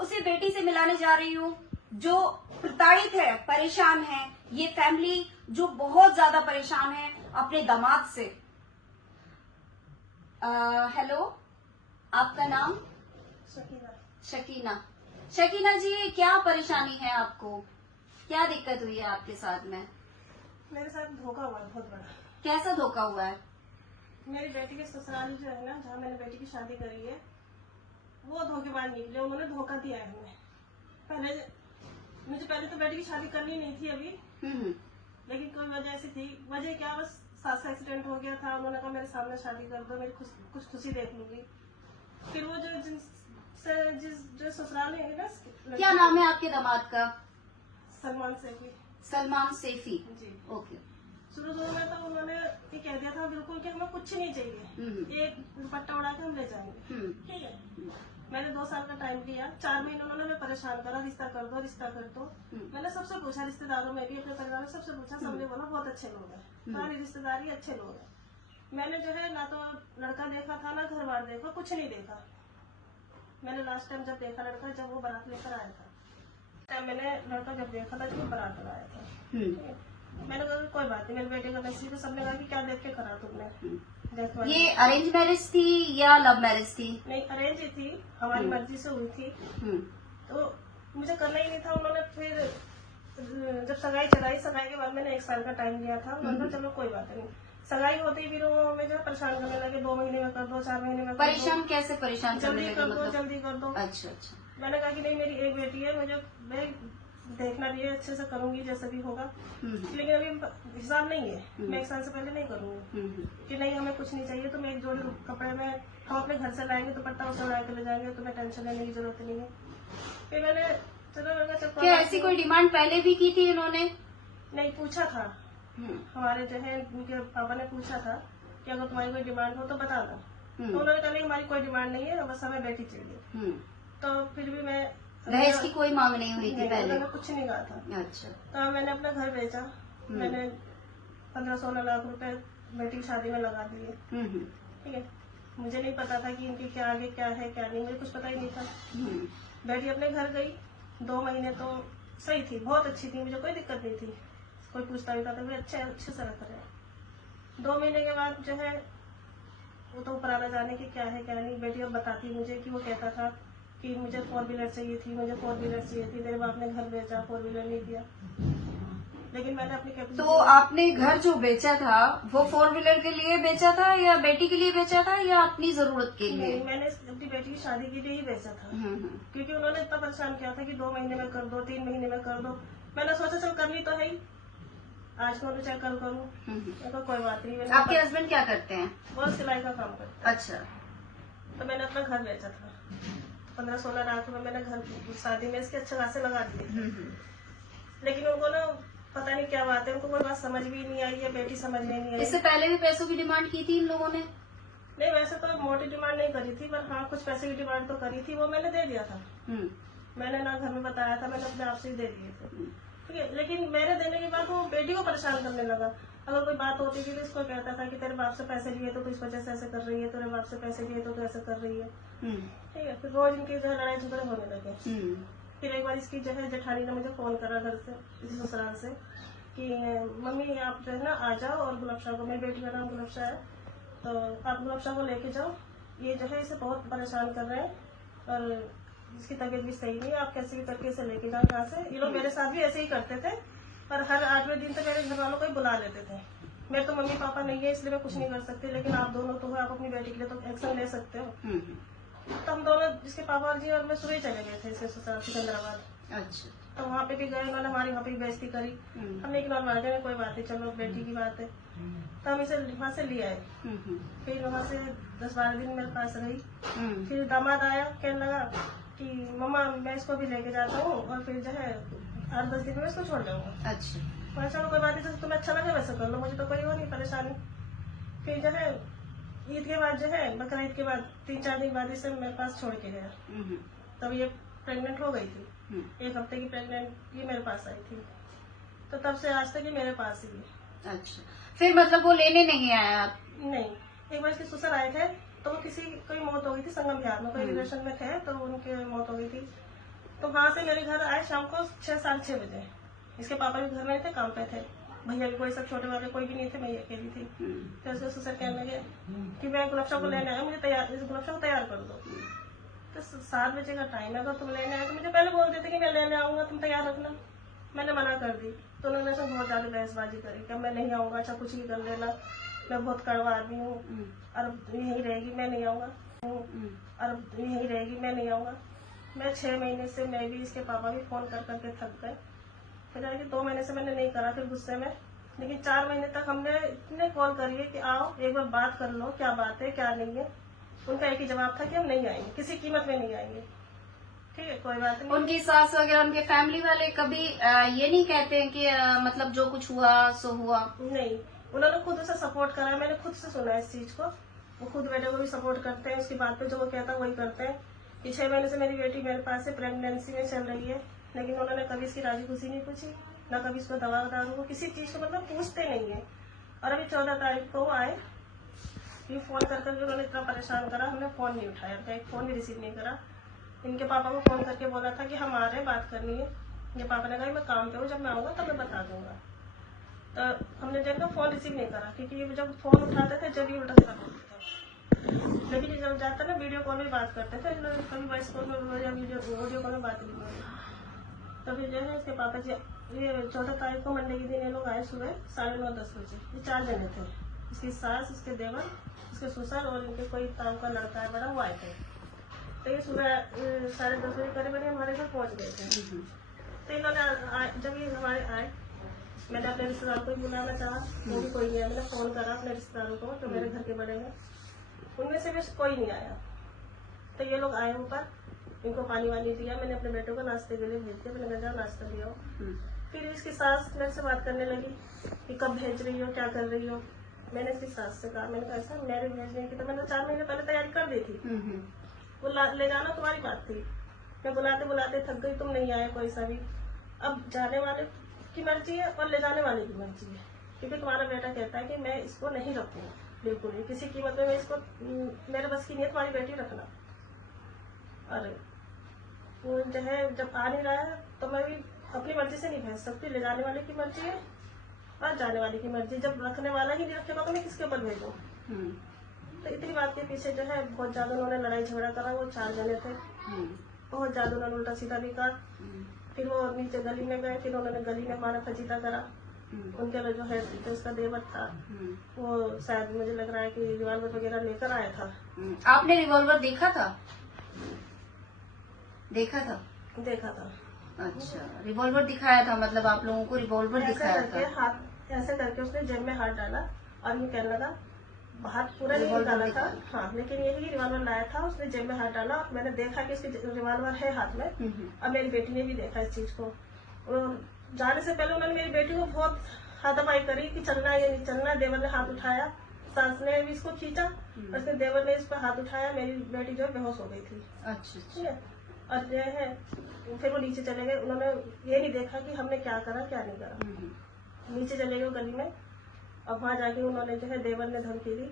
उसे बेटी से मिलाने जा रही हूँ जो प्रताड़ित है, परेशान है। ये फैमिली जो बहुत ज्यादा परेशान है अपने दामाद से। हेलो, आपका नाम? शकीना। शकीना। शकीना जी, क्या परेशानी है आपको? क्या दिक्कत हुई है आपके साथ में? मेरे साथ धोखा हुआ है बहुत बड़ा। कैसा धोखा हुआ है? मेरी बेटी के ससुराल जो है ना, जहाँ मैंने बेटी की शादी करी है, वो धोखेबाज निकले। उन्होंने धोखा दिया है हमें। पहले तो बेटी की शादी करनी नहीं थी अभी, लेकिन कोई वजह ऐसी थी। वजह क्या, बस सास का एक्सीडेंट हो गया था। उन्होंने कहा मेरे सामने शादी कर दो, मेरी कुछ खुशी देख लूंगी। फिर वो जो ससुराल है ना, क्या नाम है आपके दामाद का? सलमान सैफी। सलमान सैफी जी। ओके। शुरू में तो उन्होंने ये कह दिया था बिल्कुल कि हमें कुछ नहीं चाहिए, एक दुपट्टा उड़ा के हम ले जाएंगे। ठीक है, मैंने 2 साल का टाइम लिया। 4 महीने उन्होंने हमें परेशान करा, रिश्ता कर दो, रिश्ता कर दो। मैंने सबसे पूछा, रिश्तेदारों में भी, अपने परिवार में सबसे पूछा। सबने बोला बहुत अच्छे लोग हैं, हमारी रिश्तेदारी अच्छे लोग हैं। मैंने जो है ना तो लड़का देखा था ना घर बार देखा, कुछ नहीं देखा। मैंने लास्ट टाइम जब देखा लड़का, जब वो बारात लेकर आया था, मैंने लड़का जब देखा था जब बारात लाया था। मैंने कहा कोई बात नहीं, मेरे बेटे का नसीब है। सबने कहा कि क्या देख के करा तुमने? ये अरेंज मैरिज थी या लव मैरिज थी? नहीं, अरेंज ही थी, हमारी मर्जी से हुई थी। तो मुझे करना ही नहीं था। उन्होंने फिर जब सगाई चलाई, सगाई के बाद मैंने 1 साल का टाइम लिया था। उन्होंने कहा चलो कोई बात नहीं। सगाई होती फिर वो हमें जो परेशान करने लगे, 2 महीने में कर दो, 4 महीने में कर दो। परेशान कैसे परेशान? जल्दी कर दो, जल्दी कर दो। अच्छा अच्छा। मैंने कहा कि नहीं, मेरी एक बेटी है, मैं देखना भी है, अच्छे से करूंगी जैसे भी होगा। लेकिन अभी हिसाब नहीं है, मैं 1 साल से पहले नहीं करूंगी कि नहीं हमें कुछ नहीं चाहिए। तो मैं एक जोड़ी कपड़े में हम अपने घर से लाएंगे, दुपट्टा उसे उड़ा के ले जाएंगे, तुम्हें टेंशन लेने की जरूरत नहीं है। फिर मैंने चलो क्या ऐसी कोई डिमांड पहले भी की थी इन्होंने? नहीं, पूछा था। हमारे जो है उनके पापा ने पूछा था कि अगर तुम्हारी कोई डिमांड हो तो बता दो। तो उन्होंने कहा नहीं, हमारी कोई डिमांड नहीं है, बस हमें बेटी चाहिए। तो फिर भी मैं दहेज की कोई मांग नहीं हुई थी पहले? मैंने कुछ नहीं कहा था। अच्छा। तो मैंने अपना घर बेचा। मैंने 15-16 लाख रुपए बेटी की शादी में लगा दिए। ठीक है, मुझे नहीं पता था कि इनकी क्या आगे क्या है क्या नहीं, मुझे कुछ पता ही नहीं था। बेटी अपने घर गई, 2 महीने तो सही थी, बहुत अच्छी थी, मुझे कोई दिक्कत नहीं थी। कोई पूछता भी था तो अच्छे से रख रहे। 2 महीने के बाद जो है वो तो ऊपर आना जाने की क्या है क्या नहीं। बेटी अब बताती मुझे कि वो कहता था कि मुझे 4 व्हीलर चाहिए थी, मुझे 4 व्हीलर चाहिए थी, तेरे बाप ने घर बेचा, 4 व्हीलर नहीं दिया। लेकिन मैंने अपनी कैपेसिटी। तो आपने घर जो बेचा था वो 4 व्हीलर के लिए बेचा था या बेटी के लिए बेचा था या अपनी जरूरत के लिए? नहीं, मैंने अपनी बेटी की शादी के लिए ही बेचा था। क्योंकि उन्होंने इतना परेशान किया था कि 2 महीने में कर दो, 3 महीने में कर दो। मैंने सोचा चल करनी तो है ही, आज करूँ चाहे कल करूँ, कोई बात नहीं। आपके हस्बैंड क्या करते हैं? वो सिलाई का काम करते हैं। अच्छा। तो मैंने अपना घर बेचा था, 15-16 लाख में मैंने घर शादी में इसके अच्छे खासे लगा दिए। लेकिन उनको ना पता नहीं क्या बात है, उनको कोई बात समझ भी नहीं आई है, बेटी समझ में नहीं आई। इससे पहले भी पैसों की डिमांड की थी इन लोगों ने? नहीं, वैसे तो मोटी डिमांड नहीं करी थी, पर हाँ कुछ पैसे की डिमांड तो करी थी। वो मैंने दे दिया था। मैंने ना घर में बताया था, मैंने अपने आप से ही दे दिए थे। ठीक है, लेकिन मेरे देने के बाद वो बेटी को परेशान करने लगा। अगर कोई बात होती थी तो इसको कहता था कि तेरे बाप से पैसे लिए तो इस वजह से ऐसे कर रही है, तेरे बाप से पैसे लिए तो ऐसे कर रही है। ठीक है, फिर रोज इनकी जो है लड़ाई झगड़े होने लगे। फिर एक बार इसकी जो है जेठानी ने मुझे फोन करा घर से, इस ससुराल से, कि मम्मी आप जो है ना आ जाओ और गुलाब शाह को, मेरी बेटी का नाम गुलाब शाह है, तो आप गुलाब शाह को लेके जाओ। ये जो है इसे बहुत परेशान कर रहे हैं और इसकी तबीयत भी सही नहीं है, आप कैसे भी करके इसे लेके जाओ यहाँ से। ये लोग मेरे साथ भी ऐसे ही करते थे और हर 8वें दिन तक मेरे घर वालों को ही बुला लेते थे। मेरे तो मम्मी पापा नहीं है इसलिए मैं कुछ नहीं कर सकती, लेकिन आप दोनों तो हो, आप अपनी बेटी के लिए तो एक्शन ले सकते हो। तो हम दोनों, जिसके पापा जी और मैं सुबह ही चले गए थे इसके ससुराल सिकंदराबाद। अच्छा। तो वहाँ पे भी गए, उन्होंने हमारी वहाँ पे बेइज्जती करी। हमने इग्नोर मार दिया, कोई बात नहीं, चलो बेटी की बात है। तो हम इसे वहाँ से ले आए। फिर वहाँ से 10-12 दिन मेरे पास रही। फिर दामाद आया, कहने लगा कि मम्मा मैं इसको भी लेके जाता हूँ और फिर जो है 8-10 दिन में इसको छोड़ जाऊंगा। अच्छा। मैं चलो कोई बात नहीं, तुम्हें अच्छा लगे वैसे कर लो, मुझे तो कोई वो नहीं परेशानी। फिर जो है ईद के बाद जो है, बकरा ईद के बाद 3-4 दिन बाद इसे मेरे पास छोड़ के गया। तब ये प्रेग्नेंट हो गई थी, 1 हफ्ते की प्रेग्नेंट ये मेरे पास आई थी। तो तब से आज तक ये मेरे पास ही है। अच्छा, फिर मतलब वो लेने नहीं आया आप? नहीं, एक बार इसके ससुर आए थे तो वो किसी कोई मौत हो गई थी, संगम बिहार में कोई रिलेशन में थे तो उनकी मौत हो गई थी। तो वहाँ से मेरे घर आए शाम को 6-6:30 बजे। इसके पापा भी घर में थे, काम पे थे, भैया भी कोई सब छोटे वाले कोई भी नहीं थे, मैं अकेली थी। फिर उसके ससुर कहने लगे कि मैं गुलाबशाह को लेने आया, मुझे गुलाबशाह को तैयार कर दो। तो 7 बजे का टाइम है, अगर तुम लेने आए तो मुझे पहले बोल देते कि मैं लेने आऊंगा, तुम तैयार रखना। मैंने मना कर दी तो उन्होंने सब बहुत ज्यादा बहसबाजी करी कि मैं नहीं आऊंगा, अच्छा कुछ भी कर लेना, मैं बहुत कड़वा आदमी हूँ, और यही रहेगी, मैं नहीं आऊंगा, और यही रहेगी, मैं नहीं आऊंगा। मैं 6 महीने से मैं भी, इसके पापा भी फोन कर करके थक गए। फिर आगे 2 महीने से मैंने नहीं करा, फिर गुस्से में, लेकिन 4 महीने तक हमने इतने कॉल करिए कि आओ एक बार बात कर लो, क्या बात है क्या नहीं है। उनका एक ही जवाब था कि हम नहीं आएंगे, किसी कीमत में नहीं आएंगे। ठीक है, कोई बात नहीं। उनकी सास वगैरह, उनके फैमिली वाले कभी ये नहीं कहते हैं कि मतलब जो कुछ हुआ सो हुआ? नहीं, उन्होंने खुद उसे सपोर्ट करा, मैंने खुद से सुना इस चीज को। वो खुद बेटे को भी सपोर्ट करते हैं, उसकी बात पे जो वो कहता है वही करते हैं। कि 6 महीने से मेरी बेटी मेरे पास है, प्रेगनेंसी में चल रही है, लेकिन उन्होंने कभी इसकी राजी खुशी नहीं पूछी, ना कभी इसको दवा दारू को किसी चीज को मतलब पूछते नहीं है। और अभी 14 तारीख को वो आए, ये फोन करके उन्होंने इतना परेशान करा, हमने फोन नहीं उठाया, उनका एक फोन भी रिसीव नहीं करा। इनके पापा को फोन करके बोला था कि हम आ रहे हैं, बात करनी है। इनके पापा ने कहा मैं काम पे हूँ, जब मैं आऊंगा तब मैं बता दूंगा। तो हमने जब फोन रिसीव नहीं करा, क्योंकि ये जब फोन उठाते थे जब ये उल्टा सीधा बोलते थे, लेकिन जब जाता ना वीडियो कॉल में बात करते थे, कभी वॉइस कॉल में या वीडियो कॉल में बात नहीं हुई। तो फिर जो है इसके पापा जी, ये 14 तारीख को मंडे के दिन ये लोग आए सुबह 9:30-10 बजे। ये 4 जने थे, इसकी सास, इसके देवर, इसके ससुर और इनके कोई ताऊ का लड़का है बड़ा, वो आए थे। तो ये सुबह 10:30 बजे करीब हमारे घर पहुंच गए थे। तो इन्होंने जब ये हमारे आए, मैंने अपने रिश्तेदारों को ही बुलाना चाहा, वो भी कोई नहीं आया। मैंने फोन करा अपने रिश्तेदारों को जो मेरे घर के बड़े हैं, उनमें से भी कोई नहीं आया। तो ये लोग आए ऊपर, इनको पानी वानी दिया, मैंने अपने बेटे को नाश्ते के लिए भेज दिया, मैंने कहा नाश्ता दिया। फिर इसकी सास मेरे से बात करने लगी कि कब भेज रही हो, क्या कर रही हो। मैंने इसकी सास से कहा, मैंने कहा ऐसा मेरे भेजने की तो मैंने 4 महीने पहले तैयारी कर दी थी, वो ले जाना तुम्हारी बात थी, मैं बुलाते बुलाते थक गई, तुम नहीं आए कोई सा भी। अब जाने वाले की मर्जी है और ले जाने वाले की मर्जी है, क्योंकि तुम्हारा बेटा कहता है कि मैं इसको नहीं रखूंगा, बिल्कुल नहीं, किसी कीमत में मैं इसको, मेरे बस की नहीं है तुम्हारी बेटी रखना। और वो जो है जब आ नहीं रहा है तो मैं भी अपनी मर्जी से नहीं भेज सकती, ले जाने वाले की मर्जी है और जाने वाले की मर्जी। जब रखने वाला ही नहीं रखेगा तो मैं किसके ऊपर भेजूं? तो इतनी बात के पीछे जो है बहुत ज्यादा उन्होंने लड़ाई झगड़ा करा। वो 4 जने थे, बहुत ज्यादा उन्होंने उल्टा सीधा भी कहा। फिर वो नीचे गली में गए, फिर उन्होंने गली में हमारा फजीता करा। उनके जो है जो उसका देवर था, वो शायद मुझे लग रहा है कि रिवॉल्वर वगैरह लेकर आया था। आपने रिवॉल्वर देखा था? देखा था? देखा था। अच्छा, रिवॉल्वर दिखाया था, मतलब आप लोगों को रिवॉल्वर दिखाया था? हाथ ऐसे करके उसने जेब में हाथ डाला और ये कहने लगा, हाथ पूरा नहीं डाला था, हाँ, लेकिन यही रिवॉल्वर लाया था, उसने जेब में हाथ डाला। मैंने देखा कि इसके रिवॉल्वर है हाथ में। अब मेरी बेटी ने भी देखा इस चीज को। जाने से पहले उन्होंने मेरी बेटी को बहुत हाथापाई करी कि चलना है या नहीं चलना। देवर ने हाथ उठाया, सास ने भी इसको खींचा, उसने देवर ने इस पर हाथ उठाया, मेरी बेटी जो बेहोश हो गई थी। अच्छा, ठीक है। और जो है फिर वो नीचे चले गए, उन्होंने ये नहीं देखा कि हमने क्या करा क्या नहीं करा। नीचे चले गए गली में। अब वहाँ जाके उन्होंने जो है देवर ने धमकी दी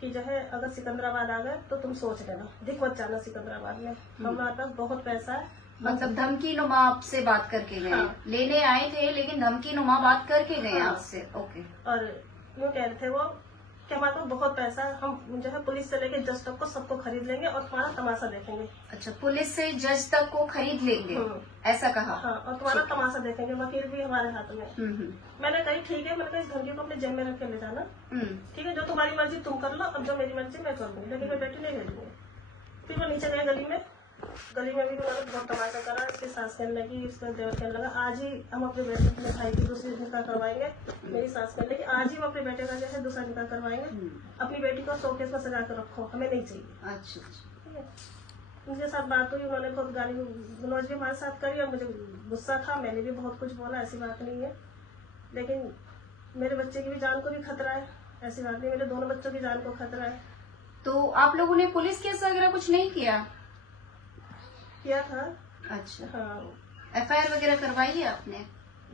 कि जो है अगर सिकंदराबाद आ गए तो तुम सोच लेना, दिख मत जाना सिकंदराबाद में, हमारे पास बहुत पैसा है। मतलब धमकी नुमा आपसे बात करके गए? हाँ। लेने आए थे लेकिन धमकी नुमा बात करके गए आपसे? ओके। और यूँ कह रहे थे वो कि हमारे पास बहुत पैसा है, हम जो है पुलिस से लेके जज तक को सबको खरीद लेंगे और तुम्हारा तमाशा देखेंगे। अच्छा, पुलिस से जज तक को खरीद लेंगे, ऐसा कहा? हाँ, और तुम्हारा तमाशा देखेंगे, वकील भी हमारे हाथ में। मैंने कही ठीक है, मैंने कहा इस धमकी को अपने जेब में रख के ले जाना, ठीक है, जो तुम्हारी मर्जी तुम कर लो, अब जो मेरी मर्जी मैं कर लूंगी, लेकिन मैं बेटी नहीं भेजूंगी। फिर वो नीचे गए गली में भी उन्होंने बहुत तमाशा करा। इसकी सास कहने लगी, इसका देवर कहने लगा आज ही हम अपने बेटे अपने भाई की दूसरी निकाह करवाएंगे। मेरी सास कहने लगी आज ही हम अपने बेटे का जो है दूसरा निकाह करवाएंगे, अपनी बेटी को शोकेस में सजा कर रखो, हमें नहीं चाहिए। अच्छा, ठीक है। उनके साथ बात हुई, उन्होंने खुद गाली गलौज भी हमारे साथ करी और मुझे गुस्सा था, मैंने भी बहुत कुछ बोला, ऐसी बात नहीं है, लेकिन मेरे बच्चे की भी जान को भी खतरा है, ऐसी बात नहीं, मेरे दोनों बच्चों की जान को खतरा है। तो आप लोगों ने पुलिस केस वगैरह कुछ नहीं किया था? अच्छा, हाँ। FIR वगैरह करवाई है आपने?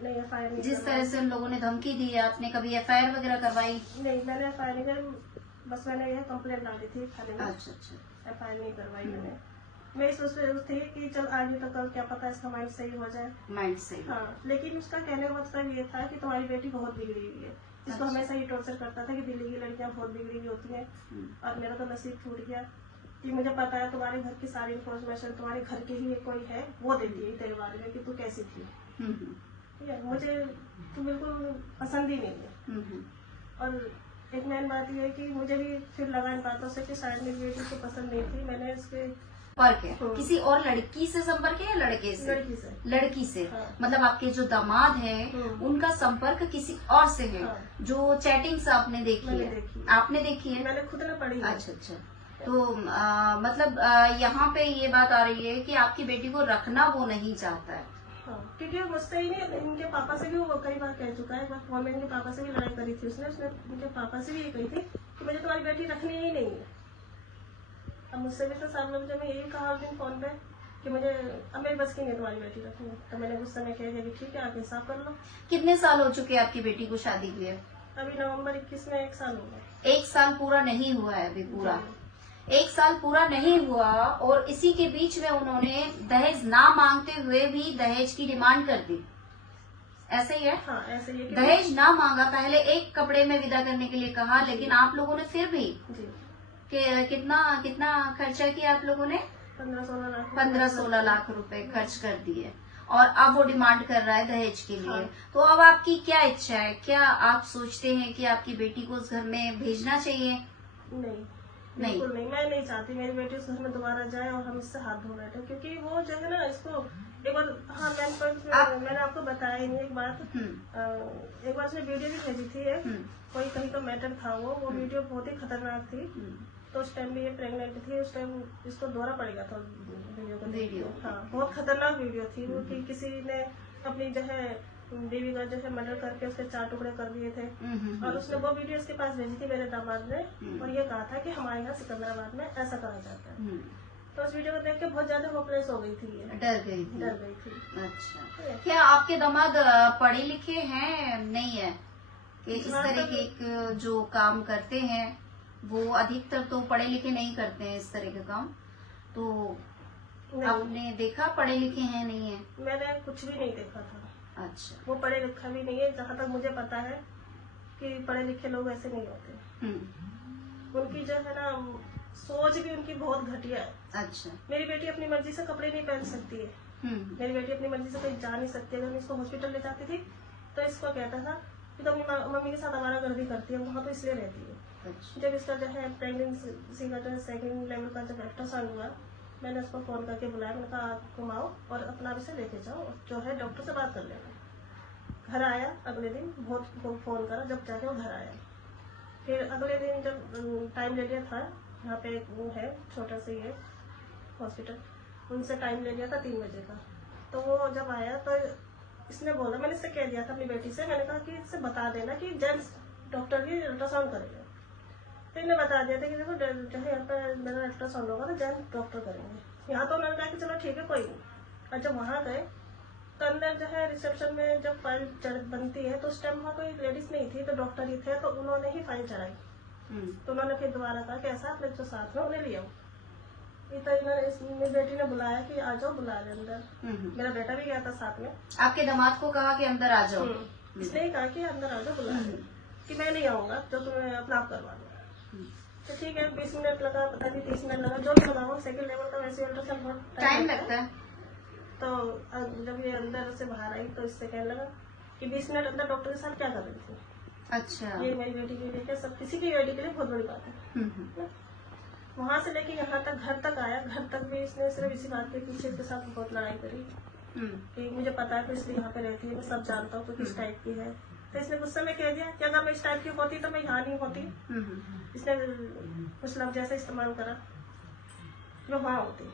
नहीं, FIR नहीं। जिस तरह से उन लोगों ने धमकी दी है, आपने कभी FIR वगैरह करवाई? नहीं, मैंने FIR नहीं, बस मैंने यह कंप्लेंट डाली थी थाने में। अच्छा, FIR नहीं करवाई मैंने। मैं इस उससे थी कि चल आगे तो कल क्या पता इसका माइंड सही हो जाए। माइंड सही। हाँ, लेकिन उसका कहने का मतलब ये था कि तुम्हारी बेटी बहुत बिगड़ी हुई है। इसको हमेशा ये टॉर्चर करता था कि दिल्ली की लड़कियां बहुत बिगड़ी हुई होती हैं। और मेरा तो नसीब टूट गया कि मुझे पता है तुम्हारे घर की सारी इन्फॉर्मेशन तुम्हारे घर के ही कोई है वो देती है तेरे बारे में कि तू कैसी थी। ठीक है, मुझे तो बिल्कुल पसंद ही नहीं है। और एक मेन बात ये है कि मुझे भी फिर लगा इन बातों से कि शायद मेरी बेटी को पसंद नहीं थी। मैंने इसके संपर्क है किसी और लड़की से संपर्क है या लड़के से? लड़की से। हाँ। मतलब आपके जो दामाद हैं उनका संपर्क किसी और से है। हाँ। जो चैटिंग्स आपने देखी मैंने है? देखी है। आपने देखी है? मैंने खुद ने पढ़ी है। अच्छा अच्छा। तो मतलब यहाँ पे ये बात आ रही है कि आपकी बेटी को रखना वो नहीं चाहता है। हाँ, क्योंकि वो मुझसे ही नहीं, इनके पापा से भी वो कई बार कह चुका है। एक बार फोन में इनके पापा से भी लड़ाई करी थी उसने इनके पापा से भी ये कही थी कि मुझे तुम्हारी बेटी रखनी ही नहीं है। अब मुझसे भी तो सामने मुझे मैं यही कहा उस दिन फोन पे कि मुझे अब मेरी बस की नहीं तुम्हारी बेटी रखनी है। तो मैंने गुस्से में कह दिया कि ठीक है आप हिसाब कर लो। कितने साल हो चुके हैं आपकी बेटी को शादी हुए? अभी नवंबर 21 में 1 साल हो गया। 1 साल पूरा नहीं हुआ है अभी पूरा। 1 साल पूरा नहीं हुआ और इसी के बीच में उन्होंने दहेज ना मांगते हुए भी दहेज की डिमांड कर दी। ऐसे ही है? हाँ ऐसे ही है। दहेज ना मांगा, पहले एक कपड़े में विदा करने के लिए कहा, लेकिन आप लोगों ने फिर भी कितना कितना खर्चा किया आप लोगों ने? 15-16 लाख रुपए खर्च कर दिए और अब वो डिमांड कर रहा है दहेज के लिए। हाँ। तो अब आपकी क्या इच्छा है? क्या आप सोचते हैं कि आपकी बेटी को उस घर में भेजना चाहिए? नहीं, बिल्कुल नहीं। मैं नहीं चाहती मेरी बेटी उस घर में दोबारा जाए और हम इससे हाथ धो बैठे, क्योंकि वो जो है ना इसको एक बार हाँ मैंने आपको बताया ही नहीं एक बात। एक बार उसने वीडियो भी भेजी थी कोई कहीं का मैटर था वो वीडियो बहुत ही खतरनाक थी। तो उस टाइम भी ये प्रेग्नेंट थी, उस टाइम इसको दौरा पड़ गया था वीडियो। हाँ, बहुत खतरनाक वीडियो थी वो कि किसी ने अपनी जो है बीवी का जो है मर्डर करके उसके 4 टुकड़े कर दिए थे। और उसने वो वीडियो इसके पास भेजी थी मेरे दामाद ने और ये कहा था कि हमारे यहाँ सिकंदराबाद में ऐसा करा जाता है। तो उस वीडियो को देख के बहुत ज्यादा होपलेस हो गई थी ये, डर गई थी। थी। अच्छा, क्या आपके दामाद पढ़े लिखे हैं? नहीं है कि इस तरह के जो काम करते हैं वो अधिकतर तो पढ़े लिखे नहीं करते हैं इस तरह के काम। तो आपने देखा पढ़े लिखे हैं नहीं है? मैंने कुछ भी नहीं देखा था। अच्छा, वो पढ़े लिखा भी नहीं है। जहाँ तक मुझे पता है कि पढ़े लिखे लोग ऐसे नहीं होते। उनकी जो है ना सोच भी उनकी बहुत घटिया है। अच्छा, मेरी बेटी अपनी मर्जी से कपड़े नहीं पहन सकती है। मेरी बेटी अपनी मर्जी से कहीं जा नहीं सकती है। अगर मैं इसको हॉस्पिटल ले जाती थी तो इसको कहता था कि तो अपनी मम्मी के साथ आवारागर्दी करती है, वहाँ तो इसलिए रहती है। अच्छा। जब इसका जो है प्रेगनेंसी का जो है 2nd लेवल का जब अल्ट्रासाउंड हुआ, मैंने उसको फोन करके बुलाया। मैंने कहा आप घुमाओ और अपना इसे लेके जाओ, जो है डॉक्टर से बात कर लेना। घर आया अगले दिन, बहुत फोन करा, जब जाके वो घर आया। फिर अगले दिन जब टाइम ले लिया था, यहाँ पे वो है छोटा सा ही है हॉस्पिटल, उनसे टाइम ले लिया था 3 बजे का। तो वो जब आया तो इसने बोला, मैंने इससे कह दिया था अपनी बेटी से, मैंने कहा कि इससे बता देना कि जेंट्स डॉक्टर भी अल्ट्रासाउंड करेंगे। तो इन्हें बता दिया था कि देखो जो है यहाँ पर मेरा अल्ट्रासाउंड होगा तो जेंट्स डॉक्टर करेंगे। यहाँ तो उन्होंने कहा कि चलो ठीक है कोई नहीं। और जब वहाँ गए तो अंदर जो है रिसेप्शन में जब फाइल बनती है तो उस टाइम वहाँ कोई लेडीज नहीं थी, तो डॉक्टर ही थे, तो उन्होंने ही फाइल चढ़ाई। तो उन्होंने फिर दोबारा कहा कि ऐसा अपने जो साथ में उन्हें ले आओ। मेरी बेटी ने बुलाया कि आ जाओ, बुला ले अंदर। मेरा बेटा भी गया था साथ में। आपके दामाद को कहा कि अंदर आ जाओ? इसने ही कहा कि अंदर आ जाओ, बुला ले, कि मैं नहीं आऊंगा, जो तुम्हें अपना आप करवा दो। तो ठीक है, 20 मिनट लगा, पता नहीं 30 मिनट लगा, जो भी लगाओ। 2nd लेवल का वैसे अल्ट्रासाउंड बहुत टाइम लगता है। तो जब ये अंदर से बाहर आई तो इससे कहने लगा कि 20 मिनट अंदर डॉक्टर के साथ क्या कर रही थी। अच्छा, ये मेरी बेटी के लिए, सब किसी की बेटी के लिए बहुत बड़ी बात है। वहां से लेके यहाँ तक घर तक आया, घर तक भी इसने सिर्फ इसी बात के पीछे इसके साथ बहुत लड़ाई करी कि मुझे पता है कि इसलिए यहाँ पे रहती है, मैं सब जानता हूँ तो किस टाइप की है। तो इसने गुस्से में कह दिया कि अगर मैं इस टाइप की होती तो मैं यहाँ नहीं होती। इसने कुछ लफ्ज जैसे इस्तेमाल करा, मैं वहाँ होती।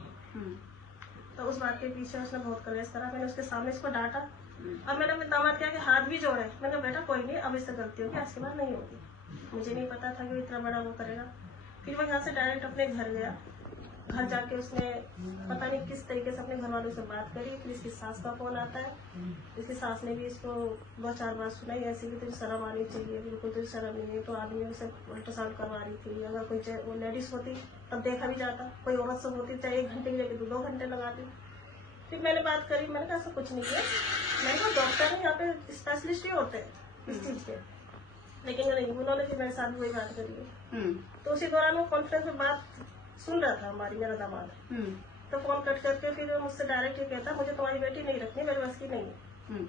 तो उस बात के पीछे उसने बहुत कलेश करा। मैंने उसके सामने इसको डांटा और मैंने अपने दामाद किया कि हाथ भी जोड़े। मैंने कहा बेटा कोई नहीं, अब इससे गलती होगी, आज के बाद नहीं होगी। मुझे नहीं पता था कि वो इतना बड़ा वो करेगा। फिर वो यहाँ से डायरेक्ट अपने घर गया। घर जाके उसने पता नहीं किस तरीके से अपने घर वालों से बात करी। फिर इसकी सास का फोन आता है, इसकी सास ने भी इसको 2-4 बार सुनाई ऐसी कि तुझे शर्म आनी चाहिए, बिल्कुल तुझे शर्म नहीं है। तो आदमी उसे अल्ट्रासाउंड करवा रही थी। अगर कोई वो लेडीज होती तब देखा भी जाता, कोई औरत सब होती चाहे 1 घंटे की जगह तो 2 घंटे लगाती। फिर मैंने बात करी, मैंने कहा ऐसा कुछ नहीं किया, मैंने कहा डॉक्टर नहीं यहाँ पे स्पेशलिस्ट ही होते हैं इस चीज के, लेकिन नहीं, उन्होंने फिर मेरे साथ वही बात करी है। तो उसी दौरान वो कॉन्फ्रेंस में बात सुन रहा था हमारी, मेरा दामाद। तो फोन कट करके फिर मुझसे डायरेक्ट ये कहता मुझे तुम्हारी बेटी नहीं रखनी, मेरे बस की नहीं है।